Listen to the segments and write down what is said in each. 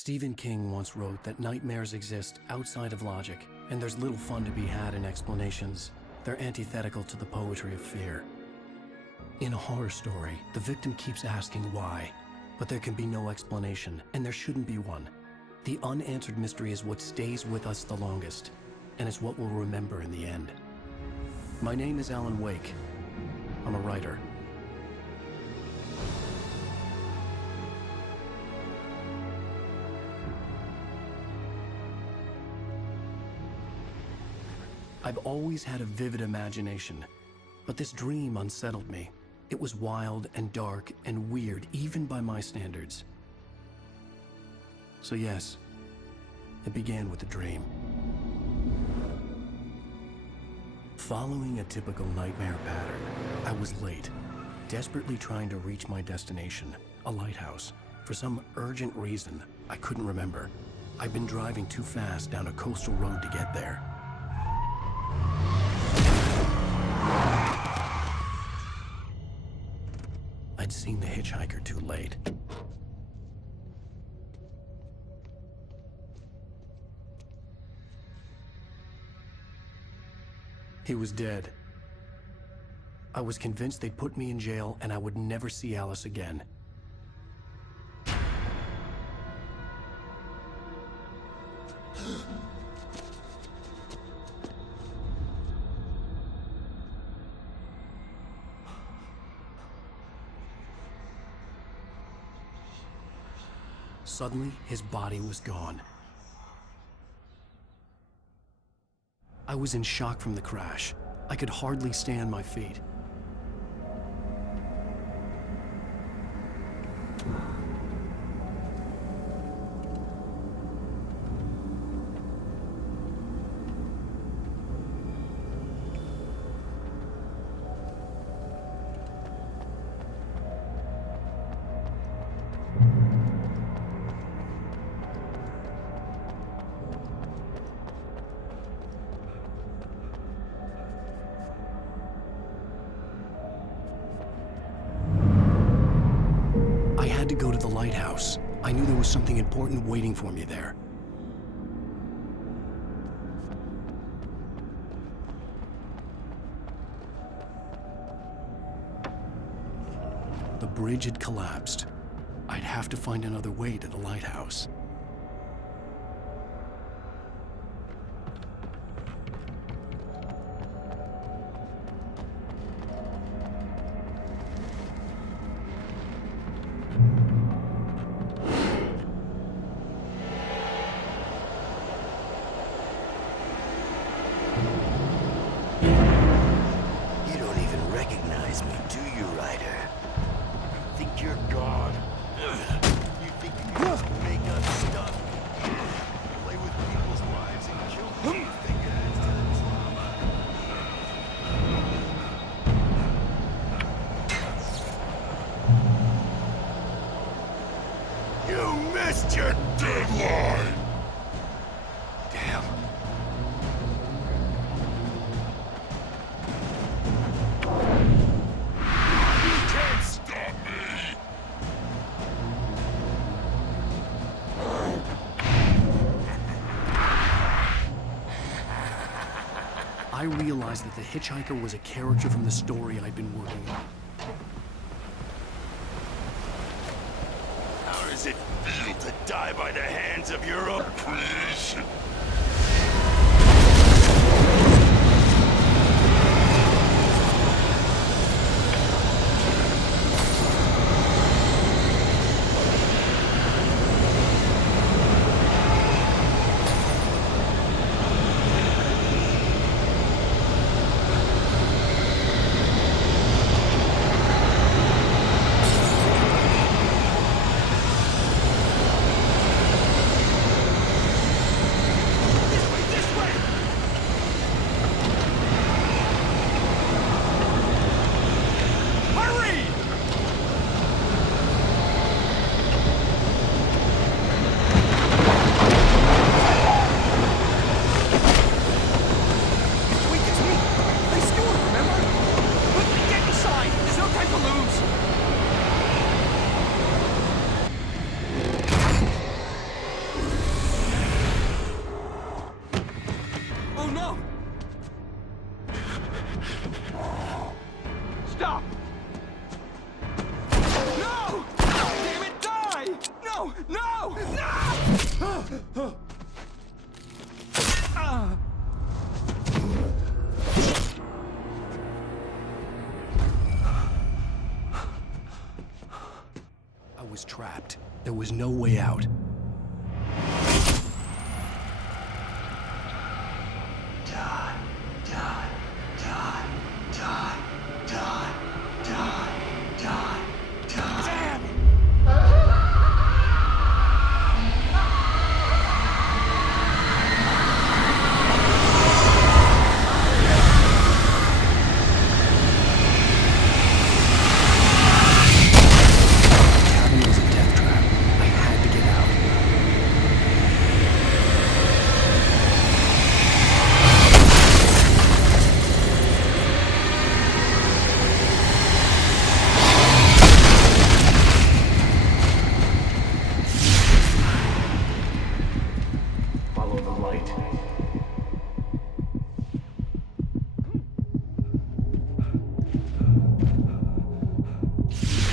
Stephen King once wrote that nightmares exist outside of logic, and there's little fun to be had in explanations. They're antithetical to the poetry of fear. In a horror story, the victim keeps asking why, but there can be no explanation, and there shouldn't be one. The unanswered mystery is what stays with us the longest, and it's what we'll remember in the end. My name is Alan Wake. I'm a writer. I've always had a vivid imagination, but this dream unsettled me. It was wild and dark and weird, even by my standards. So yes, it began with a dream. Following a typical nightmare pattern, I was late, desperately trying to reach my destination, a lighthouse. For some urgent reason, I couldn't remember. I'd been driving too fast down a coastal road to get there. I'd seen the hitchhiker too late. He was dead. I was convinced they'd put me in jail and I would never see Alice again. Suddenly, his body was gone. I was in shock from the crash. I could hardly stay on my feet. To go to the lighthouse. I knew there was something important waiting for me there. The bridge had collapsed. I'd have to find another way to the lighthouse. Your deadline! Damn. You can't stop me! I realized that the hitchhiker was a character from the story I'd been working on. How does it feel to die by the hands of your own creation? I was trapped. There was no way out. Die, die, die, die, die, die, die, die. Damn! The cabin was a death trap. I had to get out. Follow the light.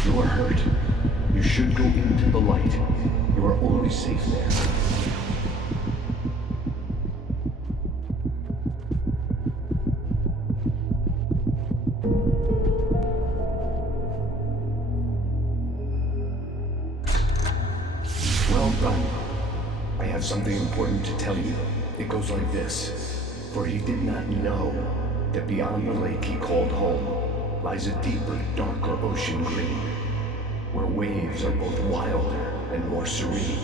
You are hurt. You should go into the light. You are always safe there. Well done. I have something important to tell you. It goes like this. For he did not know that beyond the lake he called home lies a deeper, darker ocean green, where waves are both wilder and more serene.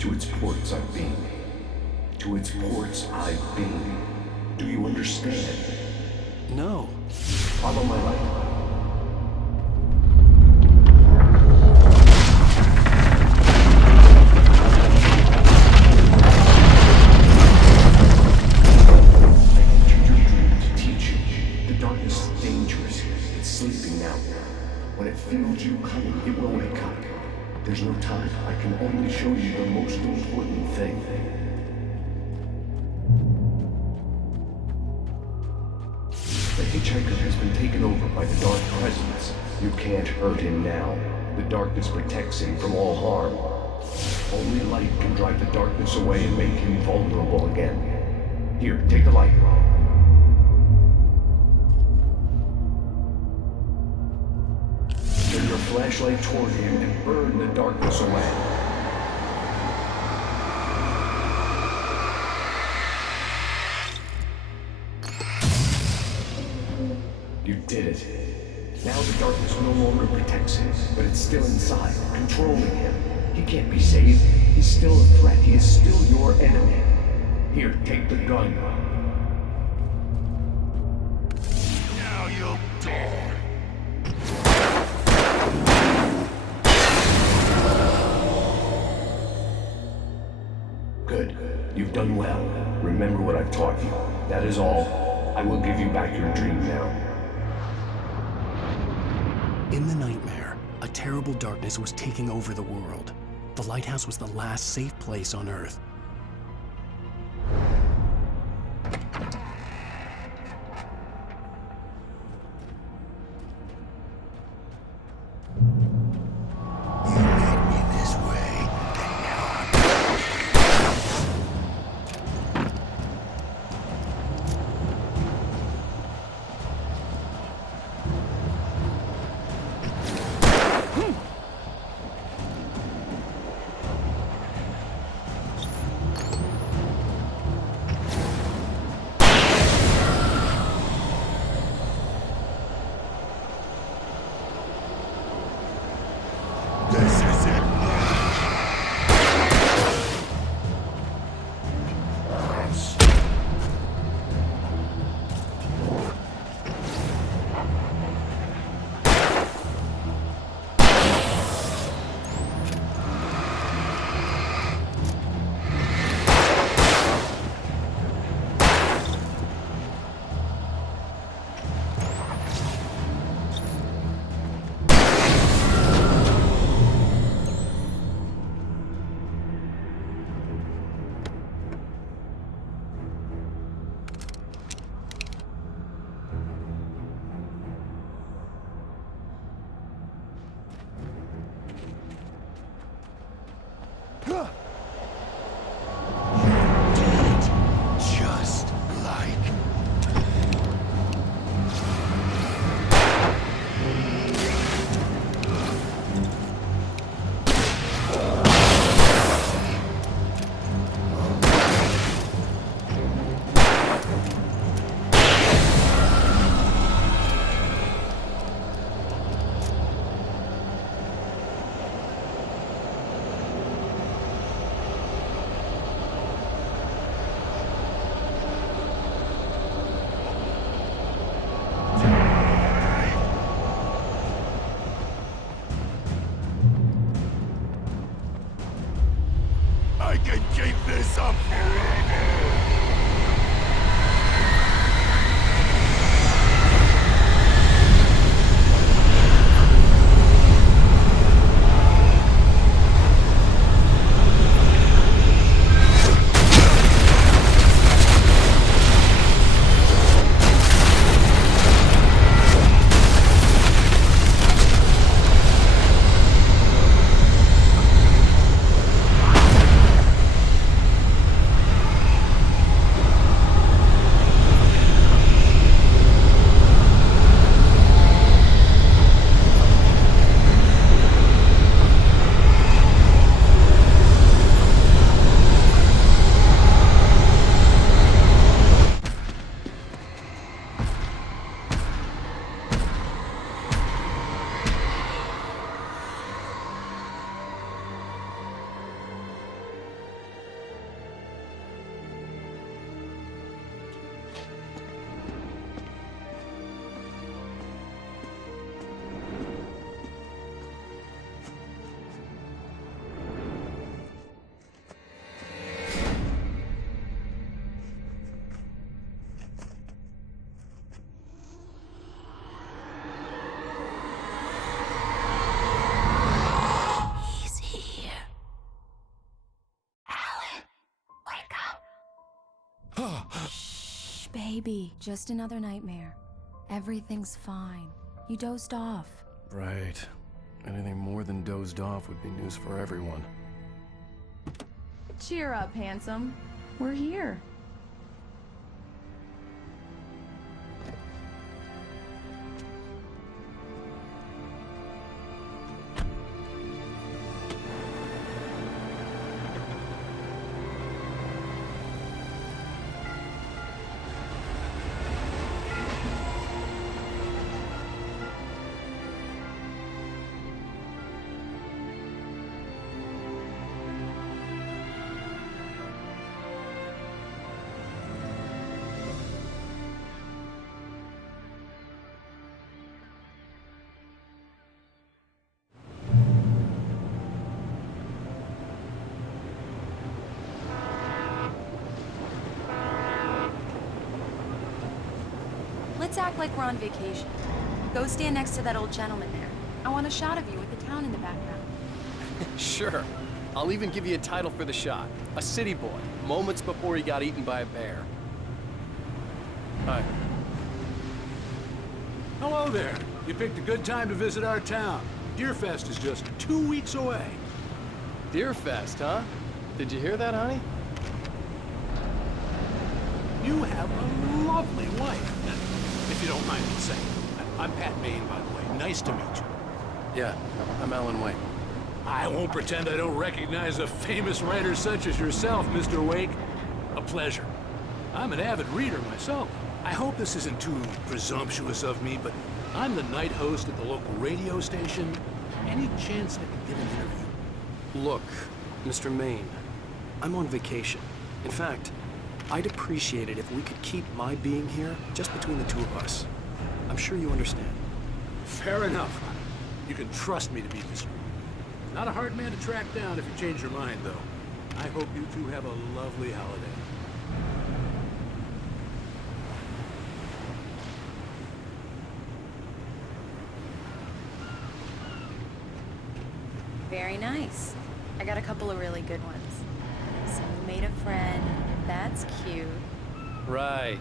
To its ports I've been. To its ports I've been. Do you understand? No. Follow my light. I entered your dream to teach you. The darkness is dangerous. It's sleeping now. When it feels you coming, it will wake up. There's no time. I can only show you the most important thing. The hitchhiker has been taken over by the dark presence. You can't hurt him now. The darkness protects him from all harm. Only light can drive the darkness away and make him vulnerable again. Here, take the light. Turn your flashlight toward him and burn the darkness away. You did it. Now the darkness no longer protects him, but it's still inside, controlling him. He can't be saved. He's still a threat. He is still your enemy. Here, take the gun. Now you'll die. Good. You've done well. Remember what I've taught you. That is all. I will give you back your dream now. In the nightmare, a terrible darkness was taking over the world. The lighthouse was the last safe place on Earth. You made me this way, and now I'm This is it. can keep this up forever! He's here. Alan, wake up. Shh, baby. Just another nightmare. Everything's fine. You dozed off. Right. Anything more than dozed off would be news for everyone. Cheer up, handsome. We're here. Let's act like we're on vacation. Go stand next to that old gentleman there. I want a shot of you with the town in the background. Sure. I'll even give you a title for the shot. A city boy, moments before he got eaten by a bear. Hi. Hello there. You picked a good time to visit our town. Deerfest is just 2 weeks away. Deerfest, huh? Did you hear that, honey? You have a lovely wife, if you don't mind me saying. I'm Pat Maine, by the way. Nice to meet you. Yeah, I'm Alan Wake. I won't pretend I don't recognize a famous writer such as yourself, Mr. Wake. A pleasure. I'm an avid reader myself. I hope this isn't too presumptuous of me, but I'm the night host at the local radio station. Any chance I could get an interview? Look, Mr. Maine, I'm on vacation. In fact, I'd appreciate it if we could keep my being here just between the two of us. I'm sure you understand. Fair enough. You can trust me to be discreet. Not a hard man to track down if you change your mind, though. I hope you two have a lovely holiday. Very nice. I got a couple of really good ones. So you made a friend. That's cute. Right.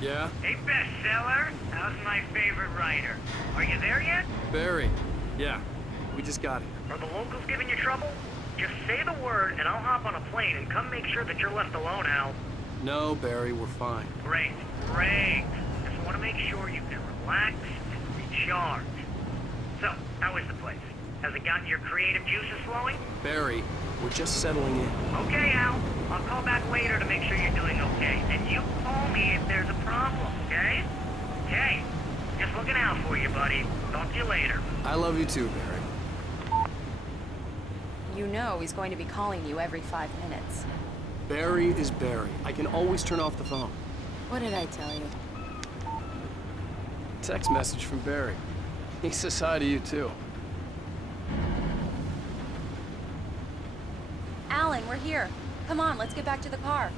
Yeah? Hey, bestseller, how's my favorite writer? Are you there yet? Barry. Yeah, we just got here. Are the locals giving you trouble? Just say the word and I'll hop on a plane and come make sure that you're left alone, Al. No, Barry, we're fine. Great, great. Just want to make sure you can relax and recharge. So, how is the place? Has it gotten your creative juices flowing? Barry, we're just settling in. Okay, Al. I'll call back later to make sure you're doing okay. And you call me if there's a problem, okay? Okay. Just looking out for you, buddy. Talk to you later. I love you too, Barry. You know he's going to be calling you every 5 minutes. Barry is Barry. I can always turn off the phone. What did I tell you? Text message from Barry. He says hi to you too. Alan, we're here. Come on, let's get back to the car.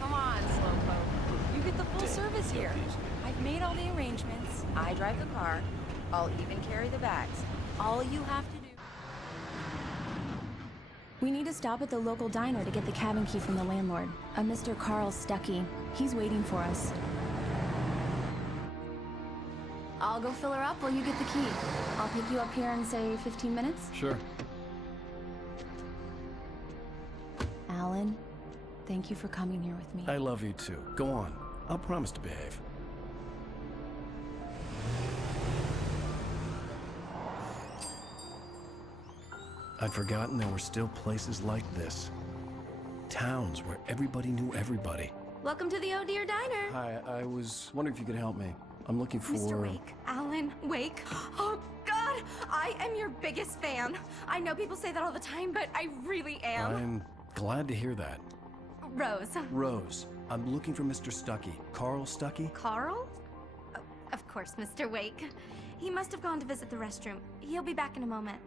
Come on, Slowpoke. You get the full service here. I've made all the arrangements. I drive the car. I'll even carry the bags. All you have to do... We need to stop at the local diner to get the cabin key from the landlord, a Mr. Carl Stuckey. He's waiting for us. I'll go fill her up while you get the key. I'll pick you up here in, say, 15 minutes? Sure. Alan, thank you for coming here with me. I love you too. Go on. I'll promise to behave. I'd forgotten there were still places like this. Towns where everybody knew everybody. Welcome to the Oh Dear Diner. Hi, I was wondering if you could help me. I'm looking for... Mr. Wake. Alan Wake. Oh, God! I am your biggest fan. I know people say that all the time, but I really am. I'm glad to hear that. Rose. Rose, I'm looking for Mr. Stuckey. Carl Stuckey? Carl? Oh, of course, Mr. Wake. He must have gone to visit the restroom. He'll be back in a moment.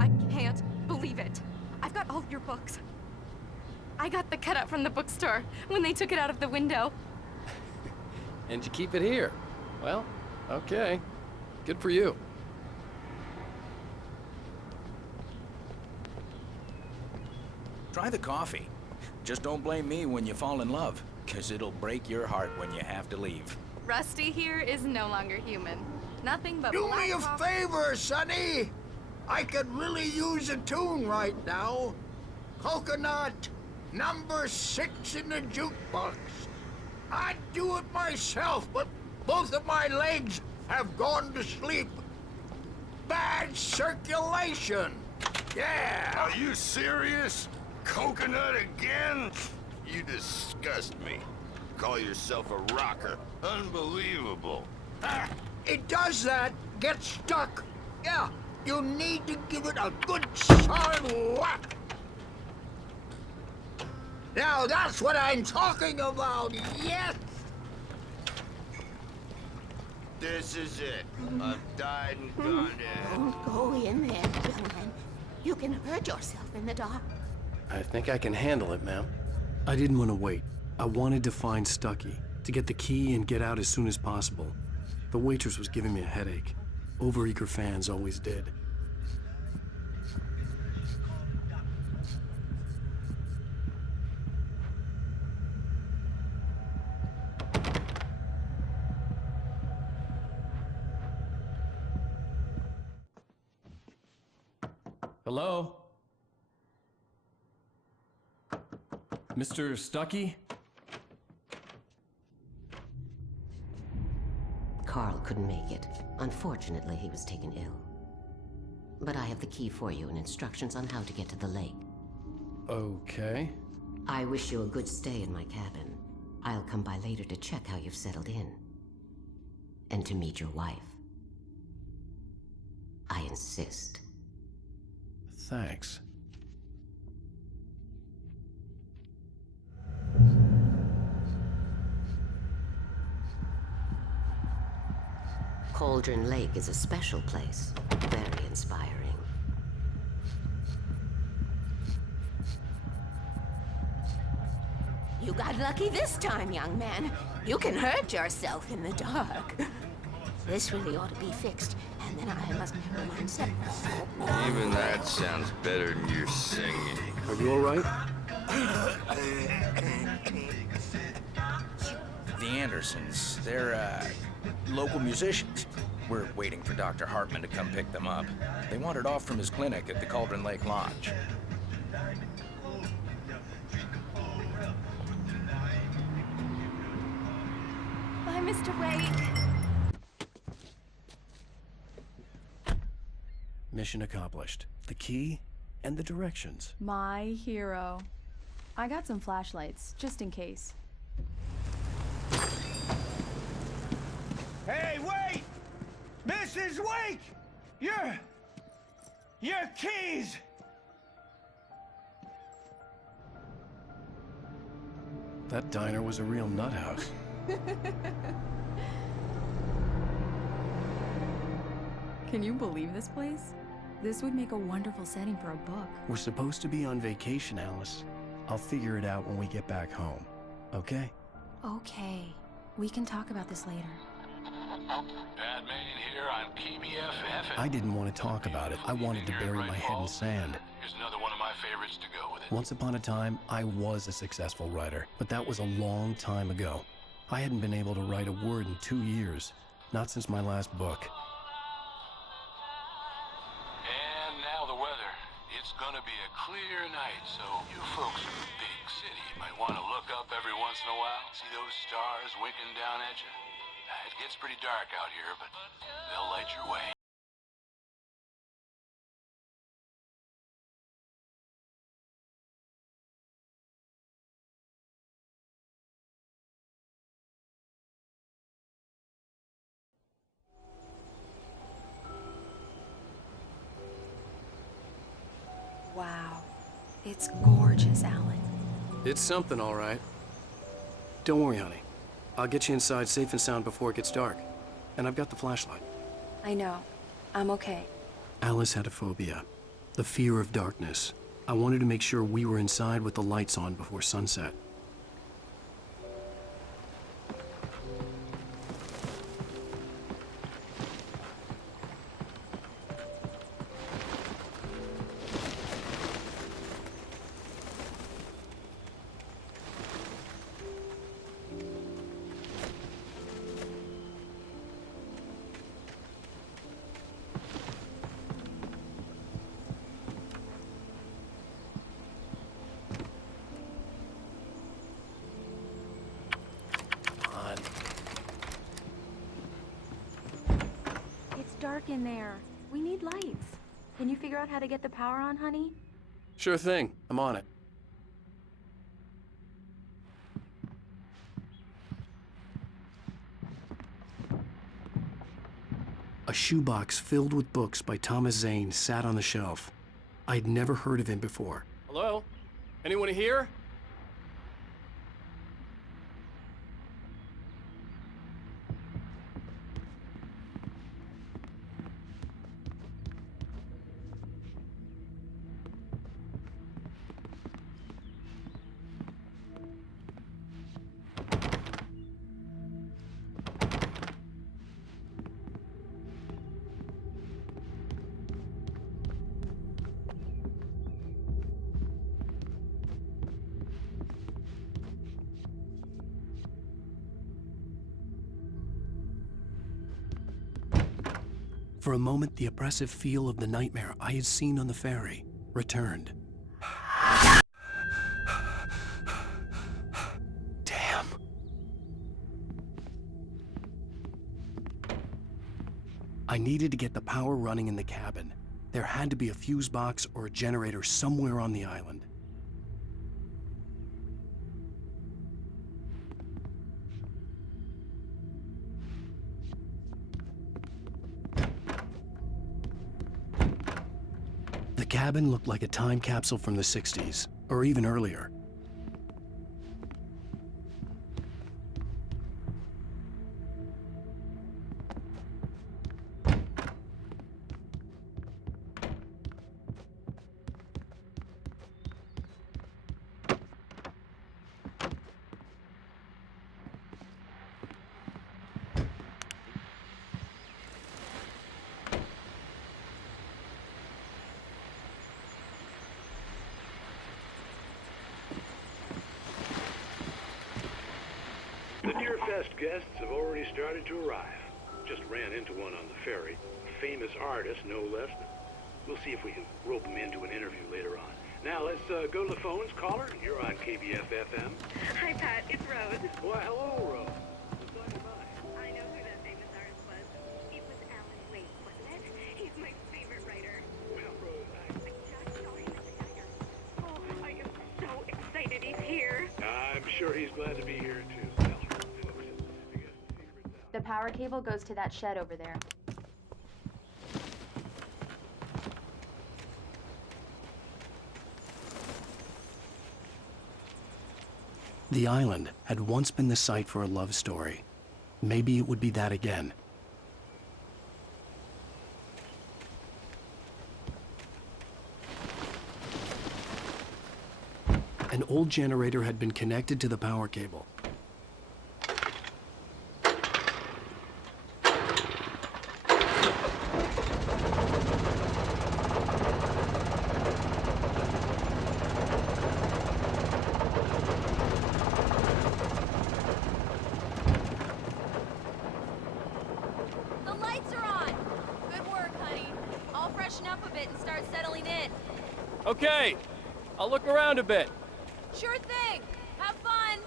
I can't believe it. I've got all of your books. I got the cutout from the bookstore when they took it out of the window. And you keep it here. Well, okay. Good for you. Try the coffee. Just don't blame me when you fall in love, 'cause it'll break your heart when you have to leave. Rusty here is no longer human. Nothing but Do black me a coffee. favor, Sonny. I could really use a tune right now. Coconut, number 6 in the jukebox. I'd do it myself, but both of my legs have gone to sleep. Bad circulation. Yeah. Are you serious? Coconut again? You disgust me. Call yourself a rocker. Unbelievable. Ah, it does that. Get stuck. Yeah, you need to give it a good solid whack. Now that's what I'm talking about, yes! This is it. I've died and gone to hell. Don't go in there, young man. You can hurt yourself in the dark. I think I can handle it, ma'am. I didn't want to wait. I wanted to find Stuckey, to get the key and get out as soon as possible. The waitress was giving me a headache. Overeager fans always did. Hello? Mr. Stuckey? Carl couldn't make it. Unfortunately, he was taken ill. But I have the key for you and instructions on how to get to the lake. Okay. I wish you a good stay in my cabin. I'll come by later to check how you've settled in. And to meet your wife. I insist. Thanks. Cauldron Lake is a special place. Very inspiring. You got lucky this time, young man. You can hurt yourself in the dark. This really ought to be fixed, and then I must remind Sam. Even that sounds better than your singing. Are you all right? The Andersons, they're, local musicians. We're waiting for Dr. Hartman to come pick them up. They wandered off from his clinic at the Cauldron Lake Lodge. Bye, Mr. Wake. Mission accomplished. The key and the directions. My hero. I got some flashlights, just in case. Hey, wait! Mrs. Wake! Your keys! That diner was a real nut house. Can you believe this place? This would make a wonderful setting for a book. We're supposed to be on vacation, Alice. I'll figure it out when we get back home, okay? Okay. We can talk about this later. Pat Main here on PBFF. I didn't want to talk about it. I wanted to bury my head in sand. Here's another one of my favorites to go with it. Once upon a time, I was a successful writer, but that was a long time ago. I hadn't been able to write a word in 2 years, not since my last book. And now the weather. It's gonna be a clear night, so you folks in the big city might want to look up every once in a while, see those stars winking down at you. It gets pretty dark out here, but they'll light your way. Wow. It's gorgeous, Alan. It's something, all right. Don't worry, honey. I'll get you inside safe and sound before it gets dark. And I've got the flashlight. I know. I'm okay. Alice had a phobia, the fear of darkness. I wanted to make sure we were inside with the lights on before sunset. It's dark in there. We need lights. Can you figure out how to get the power on, honey? Sure thing. I'm on it. A shoebox filled with books by Thomas Zane sat on the shelf. I'd never heard of him before. Hello? Anyone here? For a moment, the oppressive feel of the nightmare I had seen on the ferry returned. Damn. I needed to get the power running in the cabin. There had to be a fuse box or a generator somewhere on the island. The cabin looked like a time capsule from the 60s, or even earlier. The Deerfest guests have already started to arrive. Just ran into one on the ferry. A famous artist, no less. We'll see if we can rope him into an interview later on. Now, let's go to the phones. Caller, you're on KBF-FM. Hi, Pat. It's Rose. Why, hello, Rose. I know who that famous artist was. It was Alan Wake, wasn't it? He's my favorite writer. Well, Rose, I just saw him at the diner. Oh, I am so excited he's here. I'm sure he's glad to be here, too. The power cable goes to that shed over there. The island had once been the site for a love story. Maybe it would be that again. An old generator had been connected to the power cable. The lights are on! Good work, honey. I'll freshen up a bit and start settling in. Okay, I'll look around a bit. Sure thing! Have fun!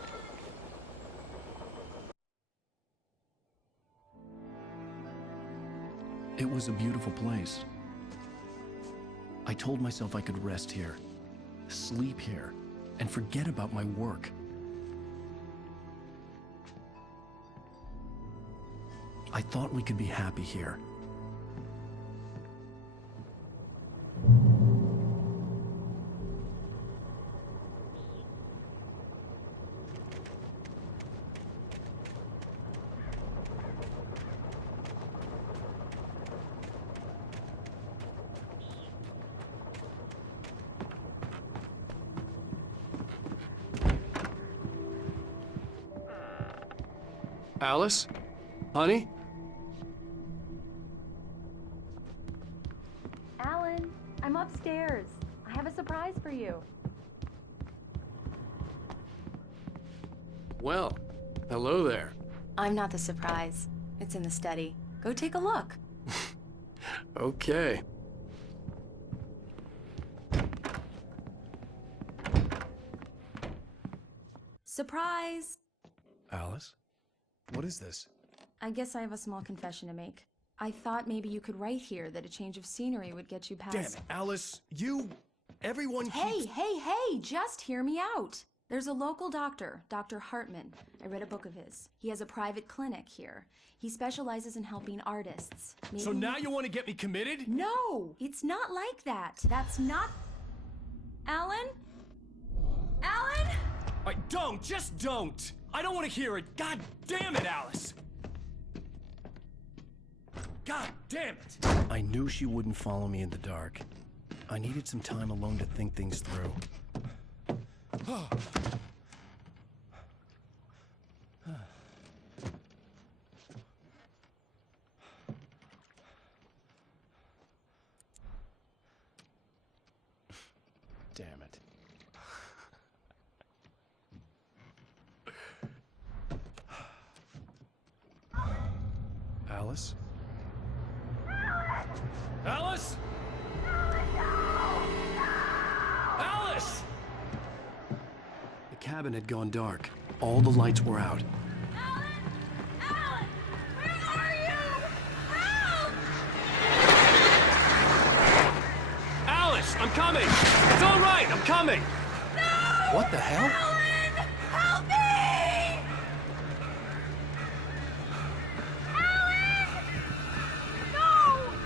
It was a beautiful place. I told myself I could rest here, sleep here, and forget about my work. I thought we could be happy here. Alice? Honey? Alan, I'm upstairs. I have a surprise for you. Well, hello there. I'm not the surprise. It's in the study. Go take a look. Okay. Surprise! Alice? What is this? I guess I have a small confession to make. I thought maybe you could write here that a change of scenery would get you past... Damn it, Alice, everyone Hey, keeps... hey, just hear me out. There's a local doctor, Dr. Hartman. I read a book of his. He has a private clinic here. He specializes in helping artists. So now you want to get me committed? No, it's not like that. That's not... Alan? Alan? Just don't! I don't want to hear it! God damn it, Alice! God damn it! I knew she wouldn't follow me in the dark. I needed some time alone to think things through. Damn it. Alice? Alice? Alice! The cabin had gone dark. All the lights were out. Alan, where are you? Help! Alice, I'm coming! It's all right, I'm coming! No! What the hell? Alan, help me! Alan! No!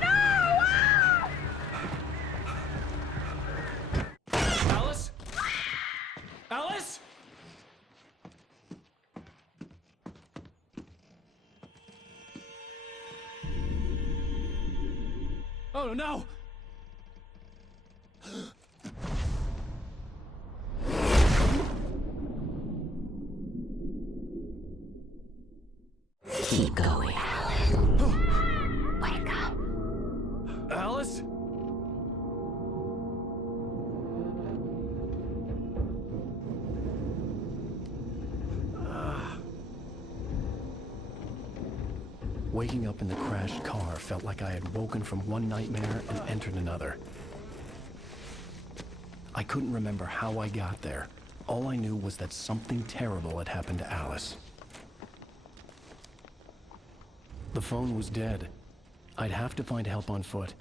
Ah! Alice? Alice? Oh no! Keep going, Alan. Wake up. Alice? Waking up in the crashed car felt like I had woken from one nightmare and entered another. I couldn't remember how I got there. All I knew was that something terrible had happened to Alice. The phone was dead. I'd have to find help on foot.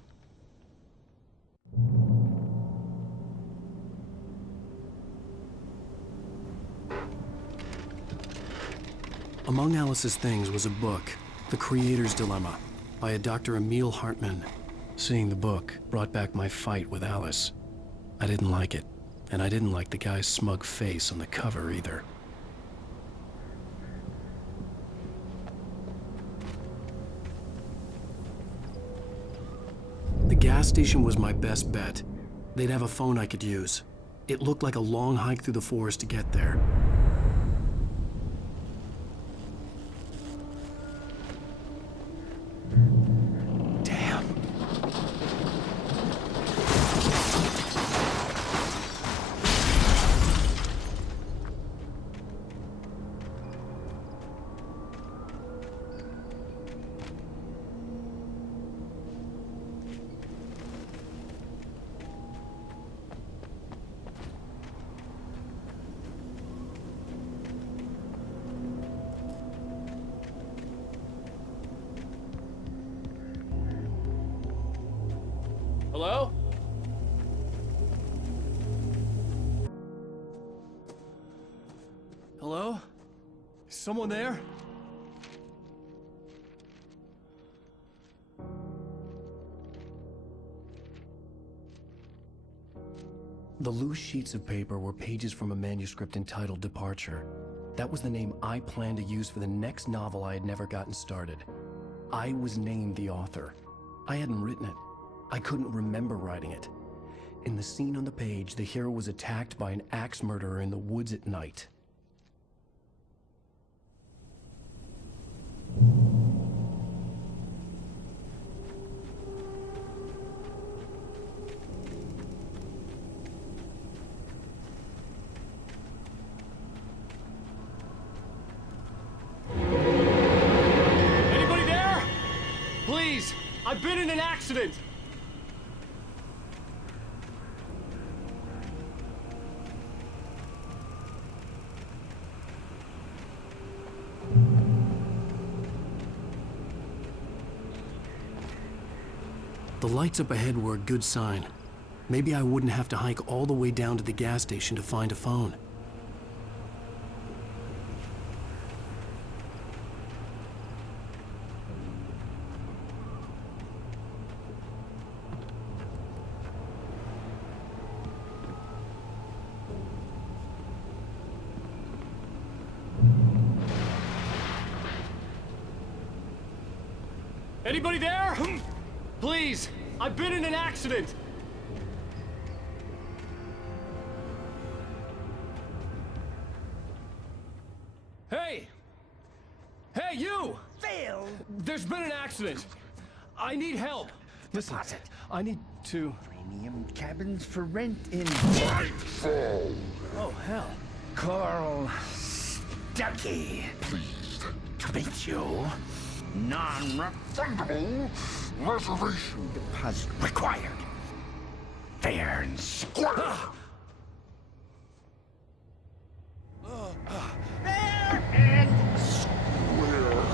Among Alice's things was a book, The Creator's Dilemma, by a Dr. Emil Hartman. Seeing the book brought back my fight with Alice. I didn't like it, and I didn't like the guy's smug face on the cover either. gas station was my best bet. They'd have a phone I could use. It looked like a long hike through the forest to get there. Damn. Hello? Hello? Is someone there? The loose sheets of paper were pages from a manuscript entitled Departure. That was the name I planned to use for the next novel I had never gotten started. I was named the author. I hadn't written it. I couldn't remember writing it. In the scene on the page, the hero was attacked by an axe murderer in the woods at night. Anybody there? Please, I've been in an accident. The lights up ahead were a good sign. Maybe I wouldn't have to hike all the way down to the gas station to find a phone. Anybody there? Please, I've been in an accident. Hey! Hey, you! Phil! There's been an accident. I need help. Listen, I need to... Premium cabins for rent in... Nightfall! Oh, hell. Carl Stuckey. Pleased To meet you. Non-refundable reservation deposit required. Fair and square. Fair and square.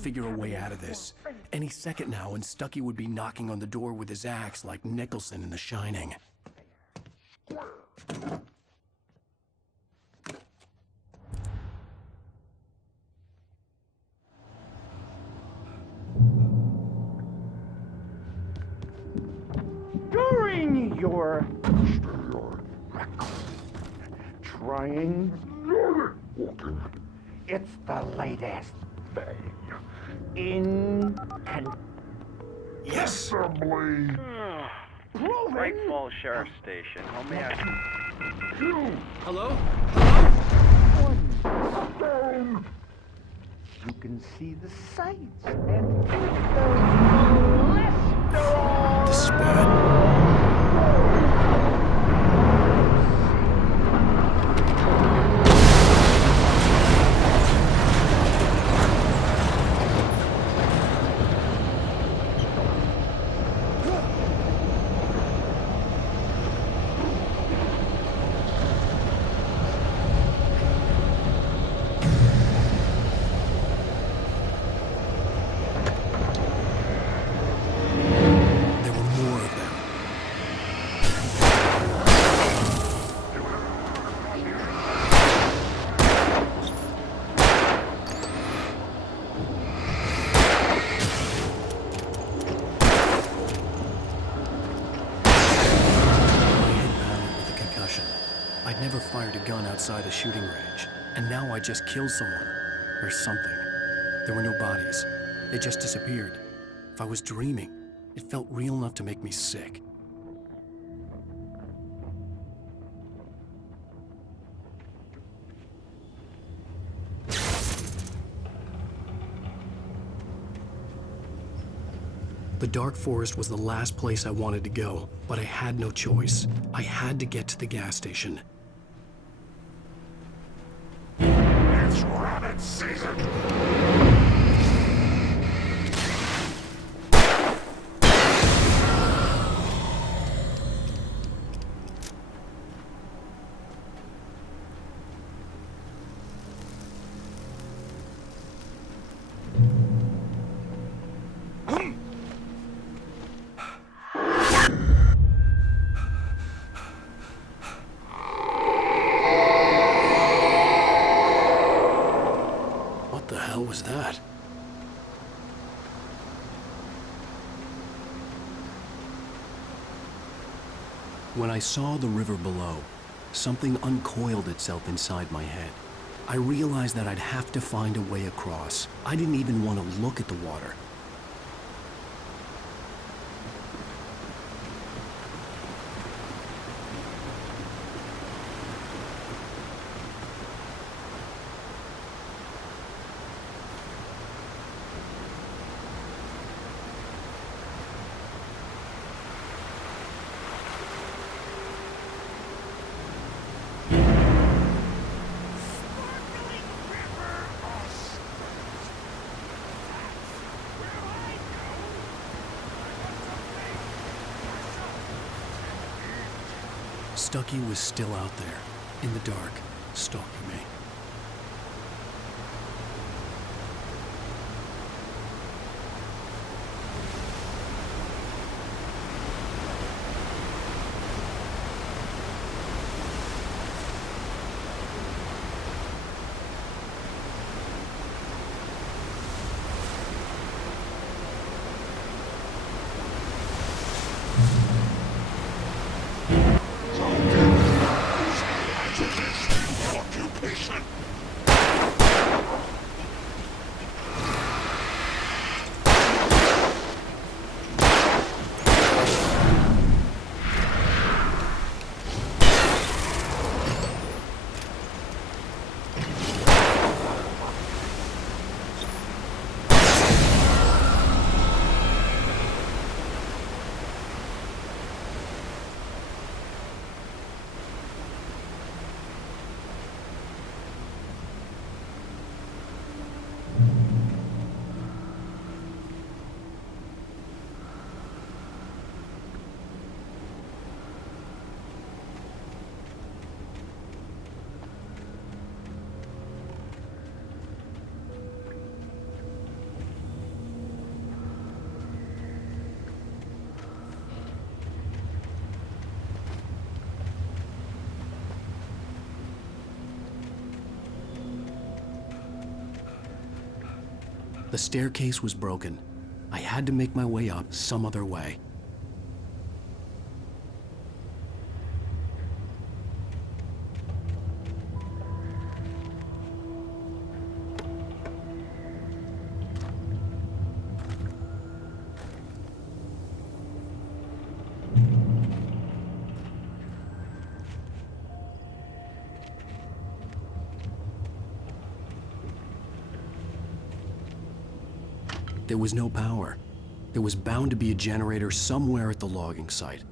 Figure a way out of this. Any second now, and Stuckey would be knocking on the door with his axe like Nicholson in The Shining. During your trying, it's the latest thing in Yes! Assembly! Great Falls Sheriff Station. How may I... Hello? Down. You can see the sights and get those cholesterol. The spirit. outside a shooting range, and now I just killed someone. Or something. There were no bodies. They just disappeared. If I was dreaming, it felt real enough to make me sick. The dark forest was the last place I wanted to go, but I had no choice. I had to get to the gas station. It's rabbit season! What the hell was that? When I saw the river below, something uncoiled itself inside my head. I realized that I'd have to find a way across. I didn't even want to look at the water. Stucky was still out there, in the dark, stalking me. The staircase was broken. I had to make my way up some other way. There was no power. There was bound to be a generator somewhere at the logging site.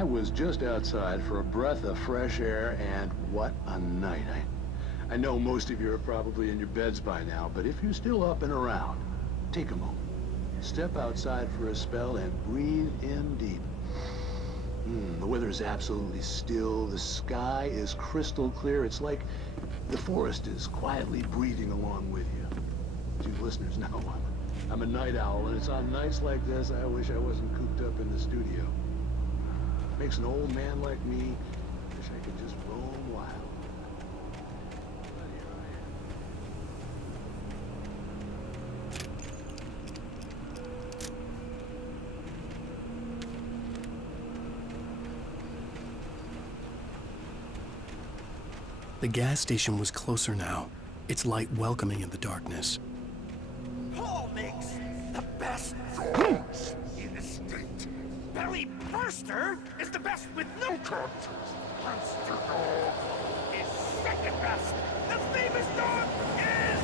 I was just outside for a breath of fresh air, and what a night. I know most of you are probably in your beds by now, but if you're still up and around, take a moment. Step outside for a spell and breathe in deep. The weather is absolutely still. The sky is crystal clear. It's like the forest is quietly breathing along with you. As you listeners know, I'm a night owl, and it's on nights like this I wish I wasn't cooped up in the studio. Makes an old man like me wish I could just roam wild. But here I am. The gas station was closer now, its light welcoming in the darkness. Paul makes the best dogs in the state. Belly Burster is the best with no contest. Monster Dog is second best. The famous dog is...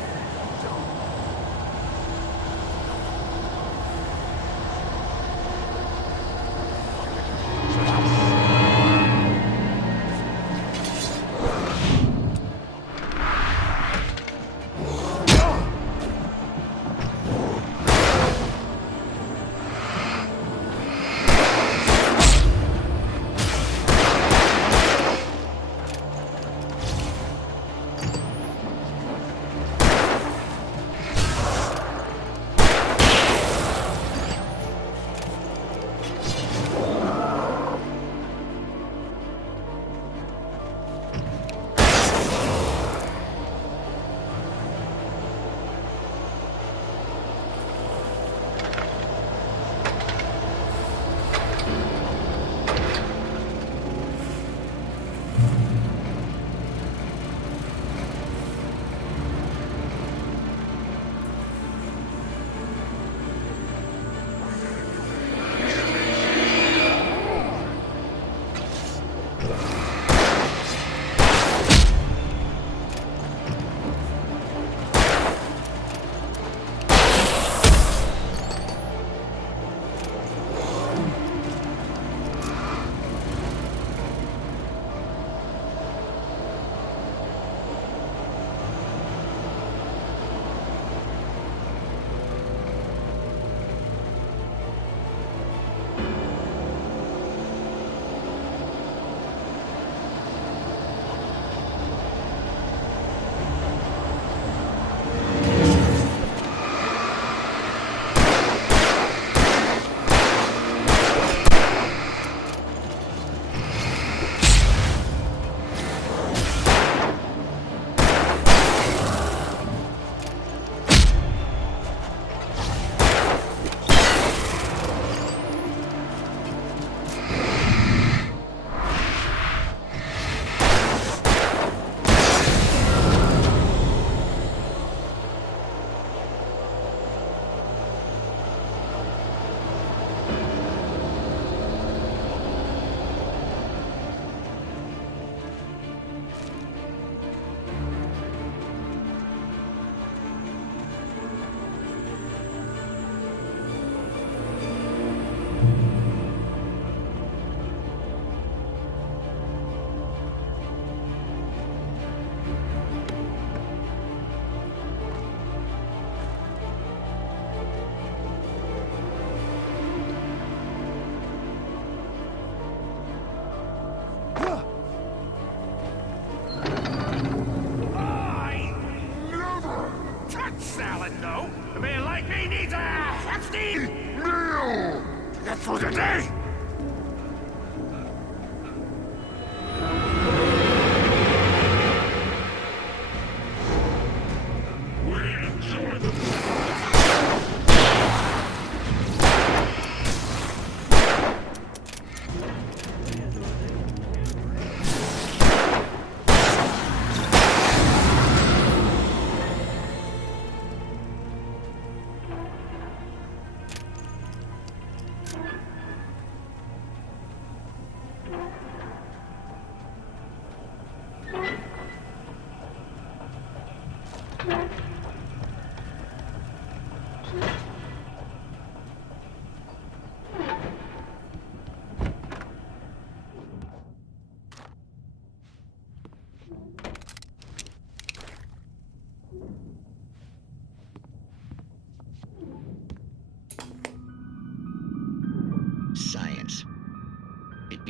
For today!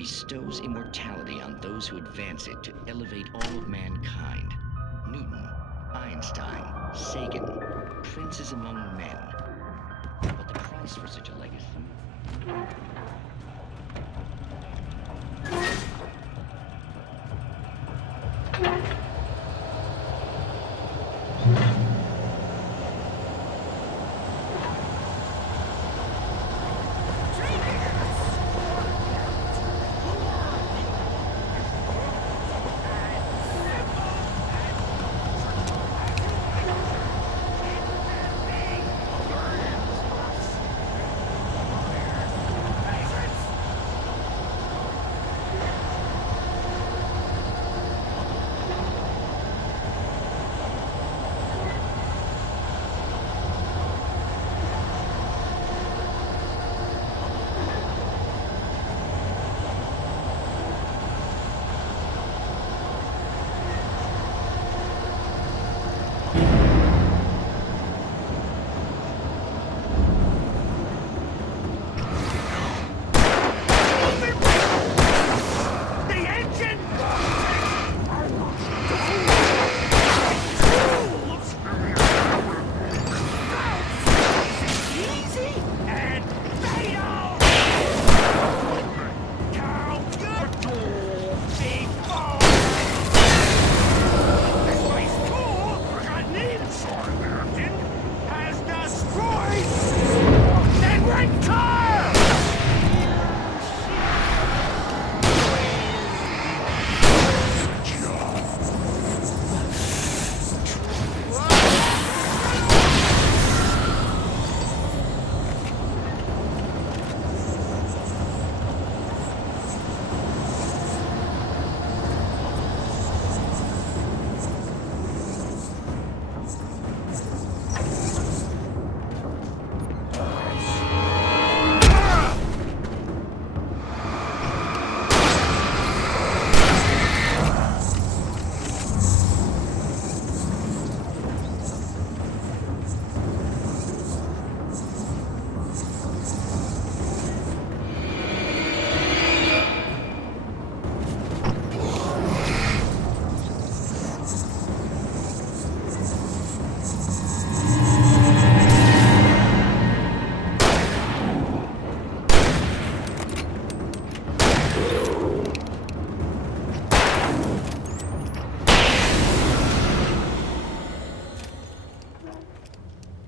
bestows immortality on those who advance it to elevate all of mankind. Newton, Einstein, Sagan, princes among men. But the price for such a legacy?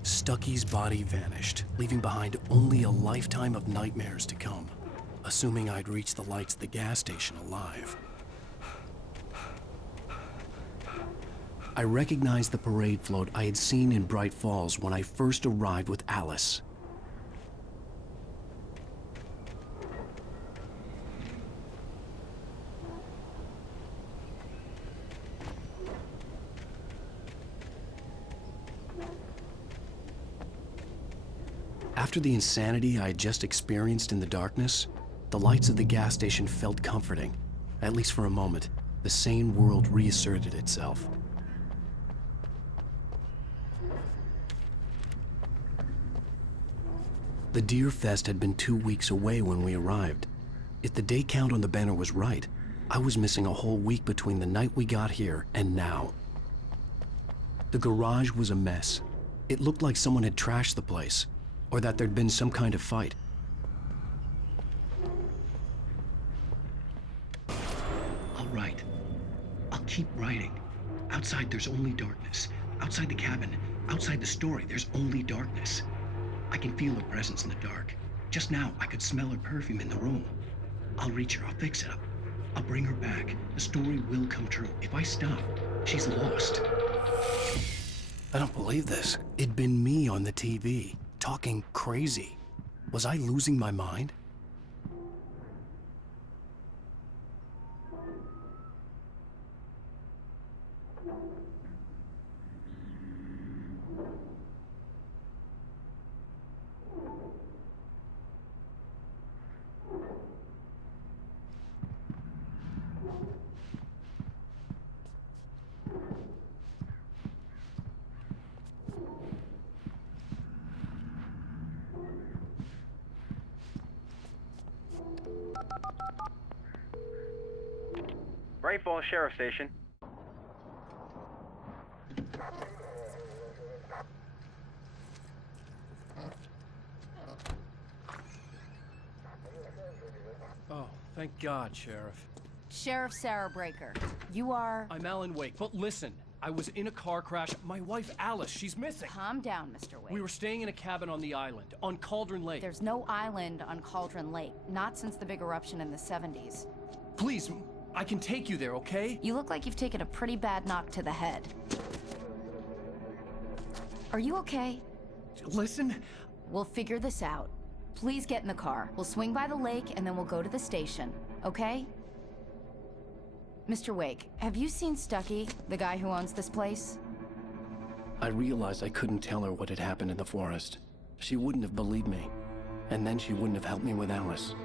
Stucky's body vanished, leaving behind only a lifetime of nightmares to come, assuming I'd reached the lights at the gas station alive. I recognized the parade float I had seen in Bright Falls when I first arrived with Alice. After the insanity I had just experienced in the darkness, the lights of the gas station felt comforting. At least for a moment, the sane world reasserted itself. The Deer Fest had been 2 weeks away when we arrived. If the day count on the banner was right, I was missing a whole week between the night we got here and now. The garage was a mess. It looked like someone had trashed the place, or that there'd been some kind of fight. All right. I'll keep writing. Outside, there's only darkness. Outside the cabin, outside the story, there's only darkness. I can feel her presence in the dark. Just now, I could smell her perfume in the room. I'll reach her. I'll fix it up. I'll bring her back. The story will come true. If I stop, she's lost. I don't believe this. It'd been me on the TV, talking crazy. Was I losing my mind? Bright Falls Sheriff Station. Oh, thank God, Sheriff. Sheriff Sarah Breaker. You are... I'm Alan Wake, but listen. I was in a car crash. My wife, Alice, she's missing. Calm down, Mr. Wake. We were staying in a cabin on the island, on Cauldron Lake. There's no island on Cauldron Lake, not since the big eruption in the 70s. Please, I can take you there, okay? You look like you've taken a pretty bad knock to the head. Are you okay? Listen. We'll figure this out. Please get in the car. We'll swing by the lake and then we'll go to the station, okay? Mr. Wake, have you seen Stucky, the guy who owns this place? I realized I couldn't tell her what had happened in the forest. She wouldn't have believed me. And then she wouldn't have helped me with Alice.